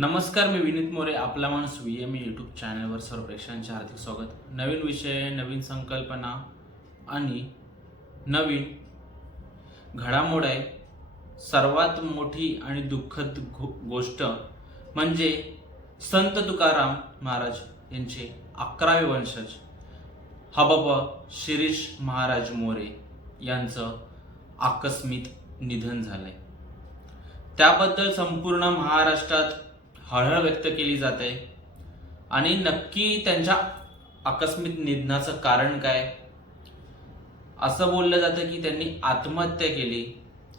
नमस्कार मी विनीत मोरे आपला माणूस व्ही एम यूट्यूब चॅनलवर सर्व प्रेक्षकांचे हार्दिक स्वागत. नवीन विषय नवीन संकल्पना आणि नवीन घडामोड आहे. सर्वात मोठी आणि दुःखद गो- गोष्ट म्हणजे संत तुकाराम महाराज यांचे अकरावे वंशज. हबप शिरीष महाराज मोरे यांचं आकस्मित निधन झालंय. त्याबद्दल संपूर्ण महाराष्ट्रात हळहळ व्यक्त केली जाते. आणि नक्की त्यांच्या आकस्मिक निधनाचं कारण काय? असं बोललं जातं की त्यांनी आत्महत्या केली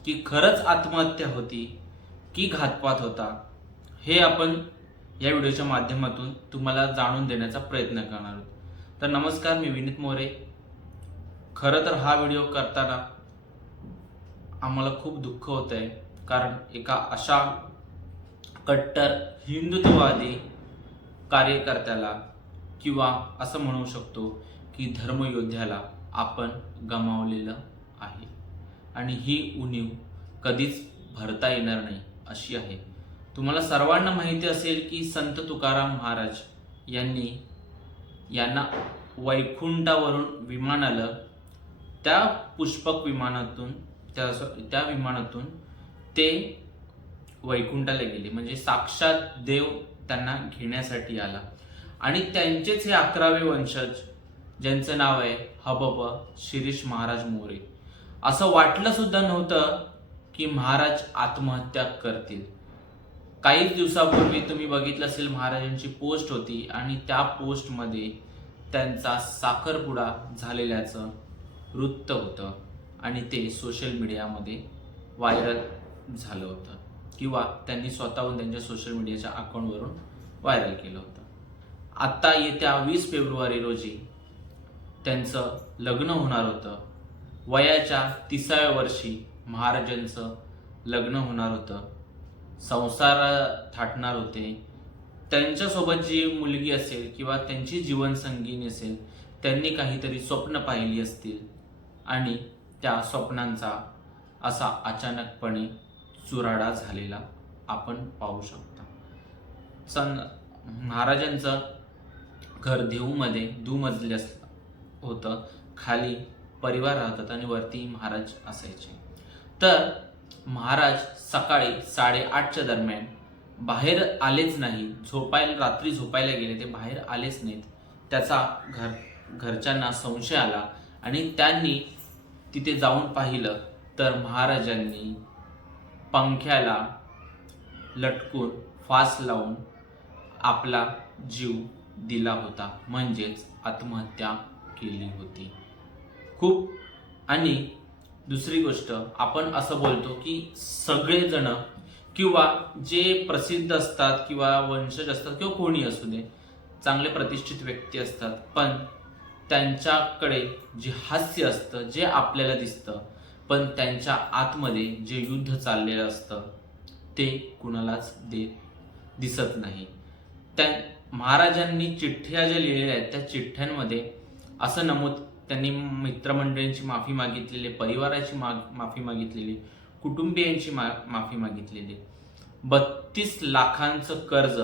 की खरंच आत्महत्या होती की घातपात होता. हे आपण या व्हिडिओच्या माध्यमातून तुम्हाला जाणून देण्याचा प्रयत्न करणार आहोत. तर नमस्कार मी विनीत मोरे. खरं तर हा व्हिडिओ करताना आम्हाला खूप दुःख होत आहे कारण एका अशा कट्टर हिंदुत्ववादी कार्यकर्त्याला किंवा असं म्हणू शकतो की धर्मयोद्ध्याला आपण गमावलेलं आहे. आणि ही उणीव कधीच भरता येणार नाही अशी आहे. तुम्हाला सर्वांना माहिती असेल की संत तुकाराम महाराज यांनी यांना वैकुंठावरून विमान आलं. त्या पुष्पक विमानातून त्या त्या विमानातून ते वैकुंठाला गेले. म्हणजे साक्षात देव त्यांना घेण्यासाठी आला. आणि त्यांचेच हे अकरावे वंशज ज्यांचं नाव आहे हबप शिरीष महाराज मोरे. असं वाटलं सुद्धा नव्हतं की महाराज आत्महत्या करतील. काहीच दिवसापूर्वी तुम्ही बघितलं असेल महाराजांची पोस्ट होती आणि त्या पोस्टमध्ये त्यांचा साखरपुडा झालेल्याचं वृत्त होतं आणि ते सोशल मीडियामध्ये व्हायरल झालं होतं. किंवा त्यांनी स्वतःहून त्यांच्या सोशल मीडियाच्या अकाउंटवरून व्हायरल केलं होतं. आत्ता येत्या वीस फेब्रुवारी रोजी त्यांचं लग्न होणार होतं. वयाच्या तिसाव्या वर्षी महाराजांचं लग्न होणार होतं. संसार थाटणार होते. त्यांच्यासोबत जी मुलगी असेल किंवा त्यांची जीवनसंगिनी असेल त्यांनी काहीतरी स्वप्न पाहिली असतील आणि त्या स्वप्नांचा असा अचानकपणे चुराडा झालेला आपण पाहू शकता. सन महाराजांचं घर देहूमध्ये दुमजले होतं. खाली परिवार राहतात आणि वरती महाराज असायचे. तर महाराज सकाळी साडेआठच्या दरम्यान बाहेर आलेच नाही. झोपायला रात्री झोपायला गेले ते बाहेर आलेच नाहीत. त्याचा घर घरच्यांना संशय आला आणि त्यांनी तिथे जाऊन पाहिलं तर महाराजांनी पंख्याला लटकून फास लावून आपला जीव दिला होता. म्हणजेच आत्महत्या केली होती. खूप आणि दुसरी गोष्ट आपण असं बोलतो की सगळेजण किंवा जे प्रसिद्ध असतात किंवा वंशज असतात किंवा कोणी असू दे चांगले प्रतिष्ठित व्यक्ती असतात पण त्यांच्याकडे जे हास्य असतं जे आपल्याला दिसतं पण त्यांच्या आतमध्ये जे युद्ध चाललेलं असतं ते कुणालाच दे दिसत नाही. त्या महाराजांनी चिठ्ठ्या ज्या लिहिलेल्या आहेत त्या चिठ्ठ्यांमध्ये असं नमूद त्यांनी मित्रमंडळींची माफी मागितलेली परिवाराची माग माफी मागितलेली कुटुंबियांची मा माफी मागितलेली. बत्तीस लाखांचं कर्ज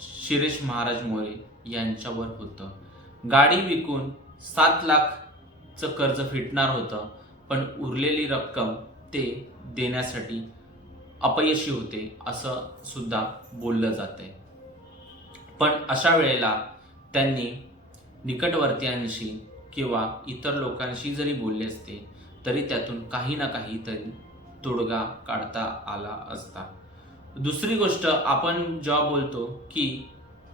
शिरेश महाराज मोरे यांच्यावर होतं. गाडी विकून सात लाखचं कर्ज फिटणार होतं. पण उरलेली रक्कम ते देण्यासाठी अपयशी होते असं सुद्धा बोललं जातंय. पण अशा वेळेला त्यांनी निकटवर्तीयांशी किंवा इतर लोकांशी जरी बोलले असते तरी त्यातून काही ना काही तरी तोडगा काढता आला असता. दुसरी गोष्ट आपण जेव्हा बोलतो की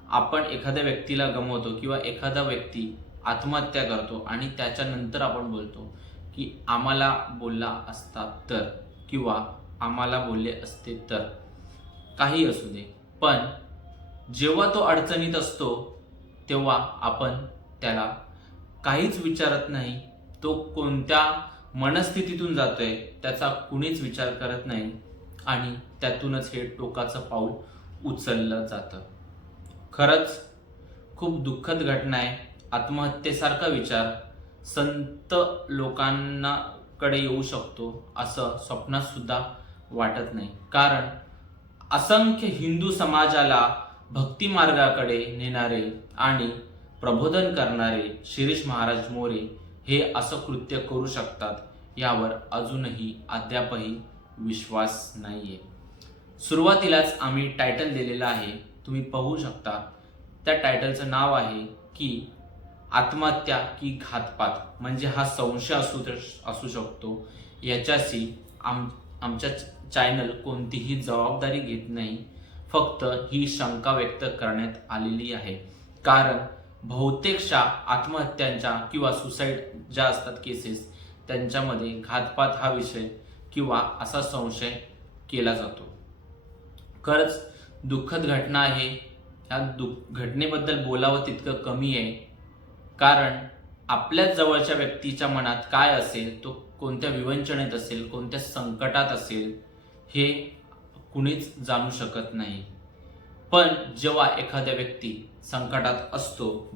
आपण एखाद्या व्यक्तीला गमवतो किंवा एखादा व्यक्ती आत्महत्या करतो आणि त्याच्यानंतर आपण बोलतो की आम्हाला बोलला असता तर किंवा आम्हाला बोलले असते तर. काही असू दे पण जेव्हा तो अडचणीत असतो तेव्हा आपण त्याला काहीच विचारत नाही. तो कोणत्या मनस्थितीतून जातोय त्याचा कुणीच विचार करत नाही आणि त्यातूनच हे टोकाचं पाऊल उचललं जातं. खरंच खूप दुःखद घटना आहे. आत्महत्येसारखा विचार संत लोकांना कडे येऊ शकतो असं स्वप्नात सुद्धा वाटत नाही. कारण असंख्य हिंदू समाजाला भक्ती मार्गाकडे नेणारे आणि प्रबोधन करणारे शिरीष महाराज मोरे हे असं कृत्य करू शकतात यावर अजूनही अद्यापही विश्वास नाहीये. सुरुवातीलाच आम्ही टायटल दिलेलं आहे. तुम्ही पाहू शकता. त्या टायटलचं नाव आहे की आत्महत्या की घातपात म्हणजे हा संशय असू असू शकतो. याच्याशी आम आमच्या चॅनल कोणतीही जबाबदारी घेत नाही. फक्त ही शंका व्यक्त करण्यात आलेली आहे. कारण बहुतेकशा आत्महत्यांच्या किंवा सुसाईड ज्या असतात केसेस त्यांच्यामध्ये घातपात हा विषय किंवा असा संशय केला जातो. खरंच दुःखद घटना आहे. ह्या दु घटनेबद्दल बोलावं तितकं कमी आहे. कारण आपल्याच जवळच्या व्यक्तीच्या मनात काय असेल तो कोणत्या विवंचनेत असेल कोणत्या संकटात असेल हे कुणीच जाणू शकत नाही. पण जेव्हा एखाद्या व्यक्ती संकटात असतो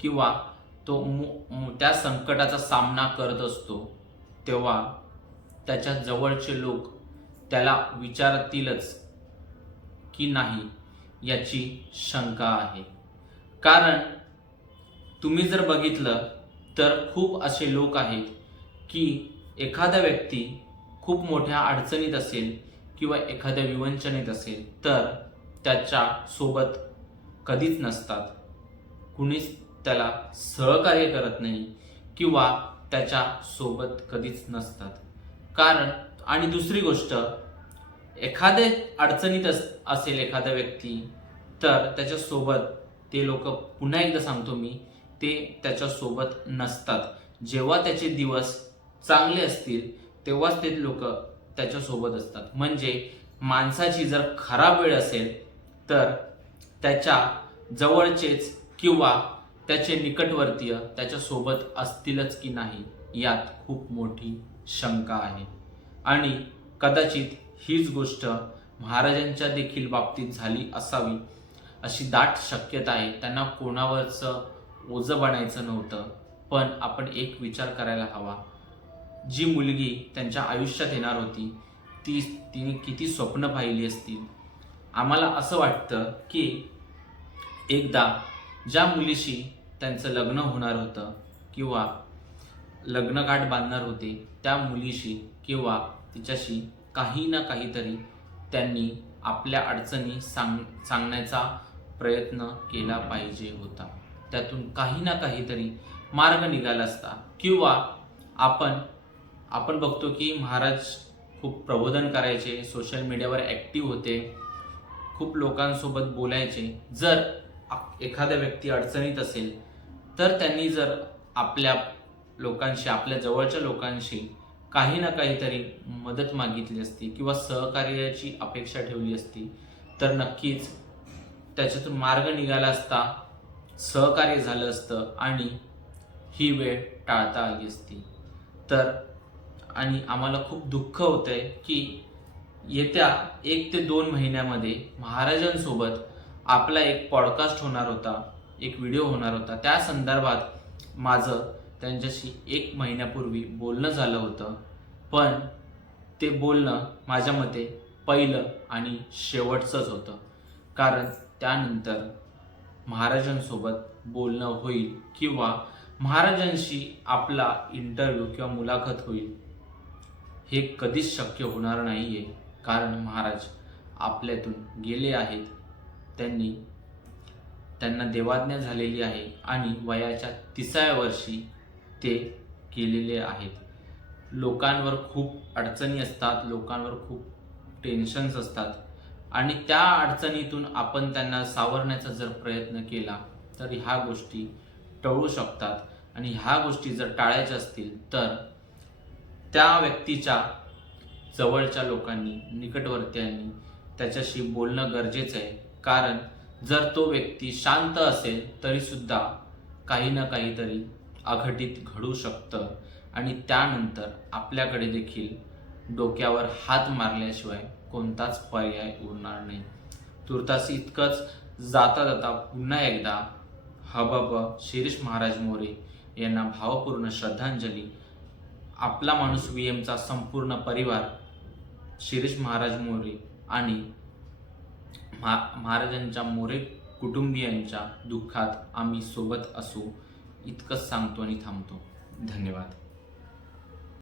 किंवा तो मु- त्या संकटाचा सामना करत असतो तेव्हा त्याच्या जवळचे लोक त्याला विचारतीलच की नाही याची शंका आहे. कारण तुम्ही जर बघितलं तर खूप असे लोक आहेत की एखादा व्यक्ती खूप मोठ्या अडचणीत असेल किंवा एखाद्या विवंचनेत असेल तर त्याच्या सोबत कधीच नसतात. कुणीच त्याला सहकार्य करत नाही किंवा त्याच्या सोबत कधीच नसतात. कारण आणि दुसरी गोष्ट एखाद्या अडचणीत अस असेल एखादा व्यक्ती तर त्याच्यासोबत ते लोक पुन्हा एकदा सांगतो मी ते त्याच्यासोबत नसतात. जेव्हा त्याचे दिवस चांगले असतील तेव्हाच ते लोक त्याच्यासोबत असतात. म्हणजे माणसाची जर खराब वेळ असेल तर त्याच्या जवळचेच किंवा त्याचे निकटवर्तीय त्याच्यासोबत असतीलच की नाही यात खूप मोठी शंका आहे. आणि कदाचित हीच गोष्ट महाराजांच्या देखील बाबतीत झाली असावी अशी दाट शक्यता आहे. त्यांना कोणावरचं ओझं बनायचं नव्हतं पण आपण एक विचार करायला हवा. जी मुलगी त्यांच्या आयुष्यात येणार होती ती तिने किती स्वप्न पाहिली असतील. आम्हाला असं वाटतं की एकदा ज्या मुलीशी त्यांचं लग्न होणार होतं किंवा लग्नगाठ बांधणार होते त्या मुलीशी किंवा तिच्याशी काही ना काहीतरी त्यांनी आपल्या अडचणी सांग सांगण्याचा प्रयत्न केला पाहिजे होता. त्यातून काही ना काहीतरी मार्ग निघाला असता. किंवा आपण आपण बघतो की महाराज खूप प्रबोधन करायचे सोशल मीडियावर ॲक्टिव्ह होते. खूप लोकांसोबत बोलायचे. जर आ- एखादा व्यक्ती अडचणीत असेल तर त्यांनी जर आपल्या लोकांशी आपल्या जवळच्या लोकांशी काही ना काहीतरी मदत मागितली असती किंवा सहकार्याची अपेक्षा ठेवली असती तर नक्कीच त्याच्यातून मार्ग निघाला असता. सहकार्य झालं असतं आणि ही वेळ टाळता आली असती. तर आणि आम्हाला खूप दुःख होतंय की येत्या एक ते दोन महिन्यामध्ये महाराजांसोबत आपला एक पॉडकास्ट होणार होता एक व्हिडिओ होणार होता. त्या संदर्भात माझं त्यांच्याशी एक महिन्यापूर्वी बोलणं झालं होतं. पण ते बोलणं माझ्या मते पहिलं आणि शेवटचंच होतं. कारण त्यानंतर महाराजांसोबत बोलणं होईल किंवा महाराजांशी आपला इंटरव्ह्यू किंवा मुलाखत होईल हे कधीच शक्य होणार नाही आहे कारण महाराज आपल्यातून गेले आहेत. त्यांनी त्यांना देवाज्ञा झालेली आहे आणि वयाच्या तिसाव्या वर्षी ते केलेले आहेत. लोकांवर खूप अडचणी असतात लोकांवर खूप टेन्शन्स असतात. आणि त्या अडचणीतून आपण त्यांना सावरण्याचा जर प्रयत्न केला तर ह्या गोष्टी टळू शकतात. आणि ह्या गोष्टी जर टाळायच्या असतील तर त्या व्यक्तीच्या जवळच्या लोकांनी निकटवर्तीयांनी त्याच्याशी बोलणं गरजेचं आहे. कारण जर तो व्यक्ती शांत असेल तरीसुद्धा काही ना काहीतरी अघटित घडू शकतं. आणि त्यानंतर आपल्याकडे देखील डोक्यावर हात मारल्याशिवाय कोणताच पर्याय उरणार नाही. तुर्तास इतकंच जाता जाता पुन्हा एकदा हबब शिरीष महाराज मोरे यांना भावपूर्ण श्रद्धांजली. आपला माणूस व्ही एमचा संपूर्ण परिवार शिरीष महाराज मोरे आणि महा महाराजांच्या मोरे कुटुंबियांच्या दुःखात आम्ही सोबत असू इतकंच सांगतो आणि थांबतो. धन्यवाद.